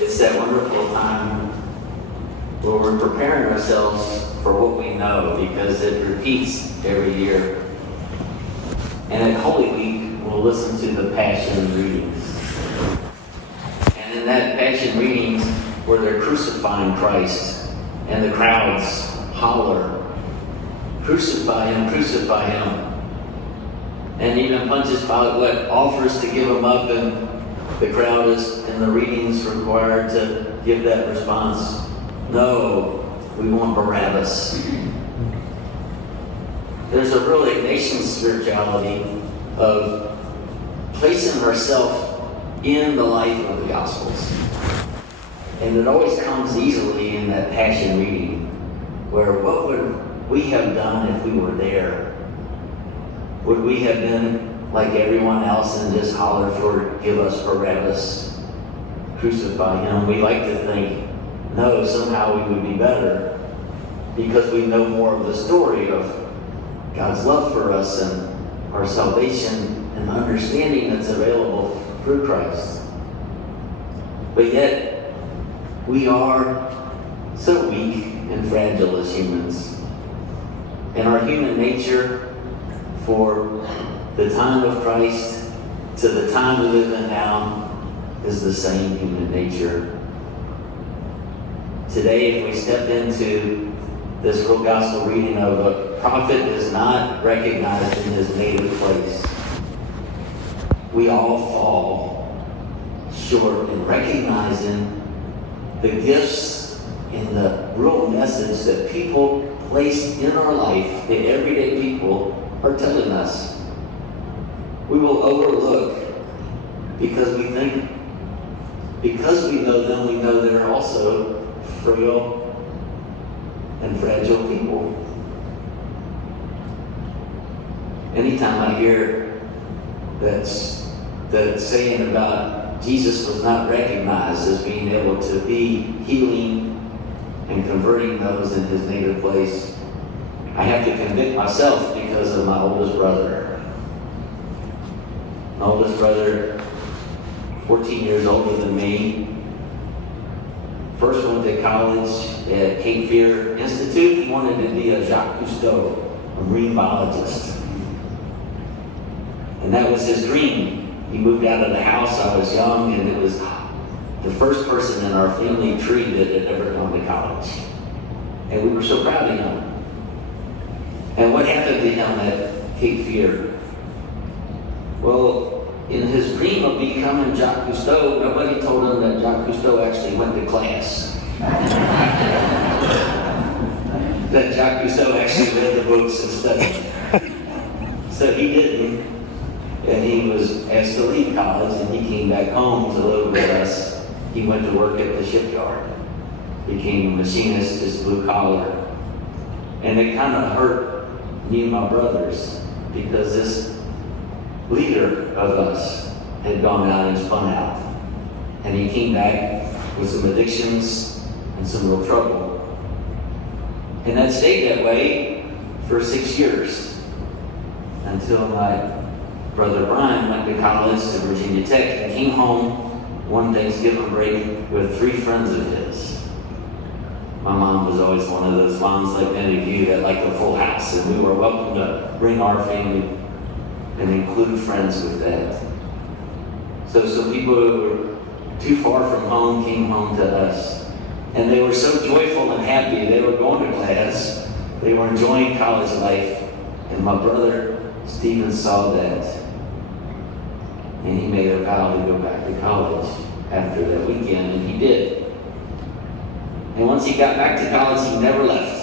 It's that wonderful time where we're preparing ourselves for what we know, because it repeats every year. And at Holy Week, we'll listen to the Passion readings. And in that Passion readings, where they're crucifying Christ, and the crowds holler, "Crucify him, crucify him." And even Pontius Pilate offers to give him up, and the crowd is in the readings required to give that response. No, we want Barabbas. There's a real Ignatian spirituality of placing ourselves in the life of the Gospels. And it always comes easily in that Passion reading, where what would we have done if we were there? Would we have been like everyone else and just holler for, "Give us Barabbas, crucify him"? We like to think, no, somehow we would be better because we know more of the story of God's love for us and our salvation and the understanding that's available through Christ. But yet, we are so weak and fragile as humans. And our human nature, for the time of Christ to the time we live in now, is the same human nature. Today, if we step into this real gospel reading of a prophet is not recognized in his native place, we all fall short in recognizing the gifts and the real message that people place in our life, that everyday people are telling us. We will overlook because we think, because we know them, we know they're also frail and fragile people. Anytime I hear that saying about Jesus was not recognized as being able to be healing and converting those in his native place, I have to convict myself because of my oldest brother. My oldest brother, 14 years older than me, first went to college at Cape Fear Institute. He wanted to be a Jacques Cousteau, a marine biologist. And that was his dream. He moved out of the house, I was young, and it was the first person in our family tree that had ever gone to college. And we were so proud of him. And what happened to him at Cape Fear? Well, in his dream of becoming Jacques Cousteau, nobody told him that Jacques Cousteau actually went to class. That Jacques Cousteau actually read the books and studied. So he didn't. And he was asked to leave college, and he came back home to live with us. He went to work at the shipyard. Became a machinist, just blue collar. And it kind of hurt me and my brothers, because this leader of us had gone out and spun out. And he came back with some addictions and some real trouble. And that stayed that way for 6 years, until my brother Brian went to college to Virginia Tech and came home one Thanksgiving break with 3 friends of his. My mom was always one of those moms, like many of you, that liked a full house, and we were welcome to bring our family and include friends with that. So some people who were too far from home came home to us. And they were so joyful and happy. They were going to class. They were enjoying college life. And my brother Stephen saw that. And he made a vow to go back to college after that weekend, and he did. And once he got back to college, he never left.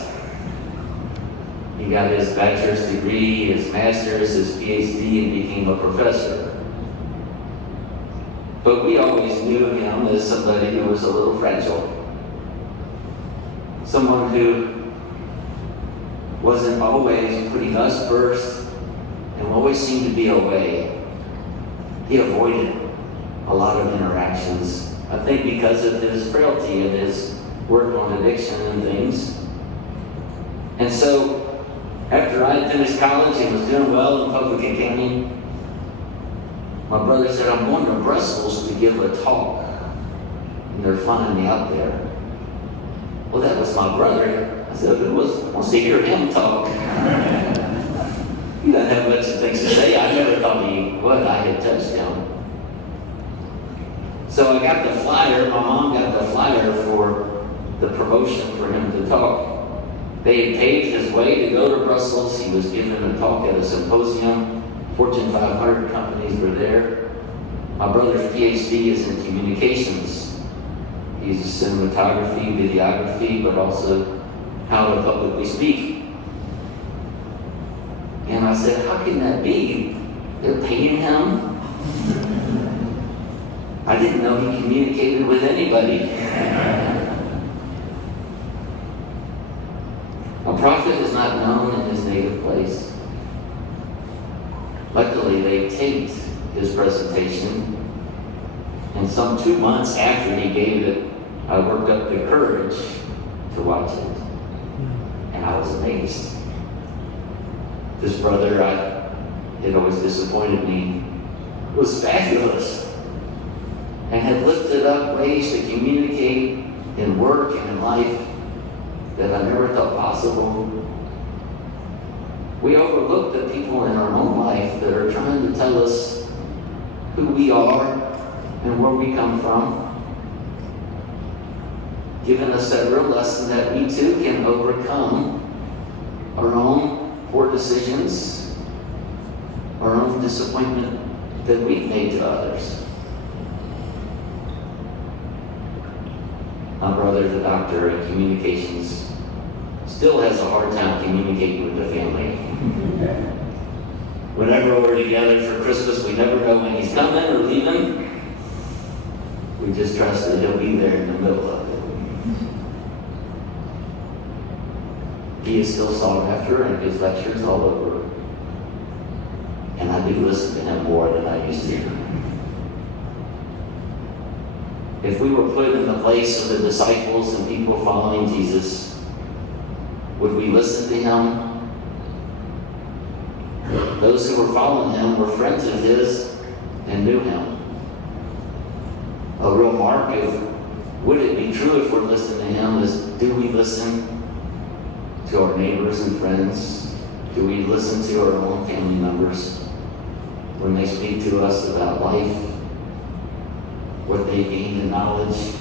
He got his bachelor's degree, his master's, his PhD, and became a professor. But we always knew him as somebody who was a little fragile. Someone who wasn't always putting us first and always seemed to be away. He avoided a lot of interactions, I think because of his frailty and his work on addiction and things. And so, after I had finished college and was doing well in public accounting, my brother said, "I'm going to Brussels to give a talk." and they're flying me out there. Well, that was my brother. I said, who wants to hear him talk? He doesn't have much things to say. I never thought he would. I had touched him. So I got the flyer. My mom got the flyer for the promotion for him to talk. They had paved his way to go to Brussels. He was given a talk at a symposium. Fortune 500 companies were there. My brother's PhD is in communications. He's cinematography, videography, but also how to publicly speak. And I said, how can that be? They're paying him? I didn't know he communicated with anybody. A prophet is not known in his native place. Luckily, they taped his presentation, and some 2 months after he gave it, I worked up the courage to watch it, and I was amazed. This brother, it always disappointed me, was fabulous, and had lifted up ways to communicate in work and in life that I never thought possible. We overlook the people in our own life that are trying to tell us who we are and where we come from, giving us that real lesson that we too can overcome our own poor decisions, our own disappointment that we've made to others. My brother, the doctor in communications, still has a hard time communicating with the family. Whenever we're together for Christmas, we never know when he's coming or leaving. We just trust that he'll be there in the middle of it. He is still sought after and gives lectures all over. And I do listen to him more than I used to. If we were put in the place of the disciples and people following Jesus, would we listen to him? Those who were following him were friends of his and knew him. A real mark of would it be true if we're listening to him is, do we listen to our neighbors and friends? Do we listen to our own family members when they speak to us about life, what they gain in knowledge,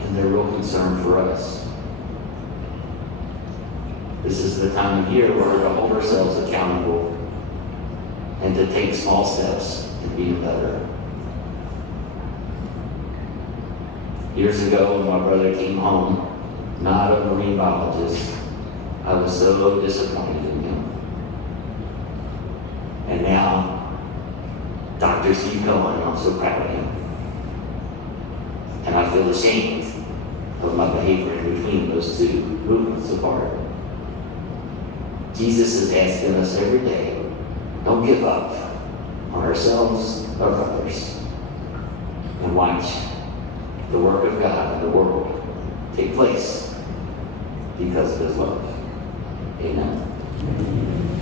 and their real concern for us? This is the time of year where we're to hold ourselves accountable and to take small steps in being better. Years ago, when my brother came home, not a marine biologist, I was so disappointed in him. And now, Dr. Steve Cohen, I'm so proud of him. And I feel ashamed of my behavior in between those two movements apart. Jesus is asking us every day, don't give up on ourselves or others. And watch the work of God in the world take place because of his love. Amen.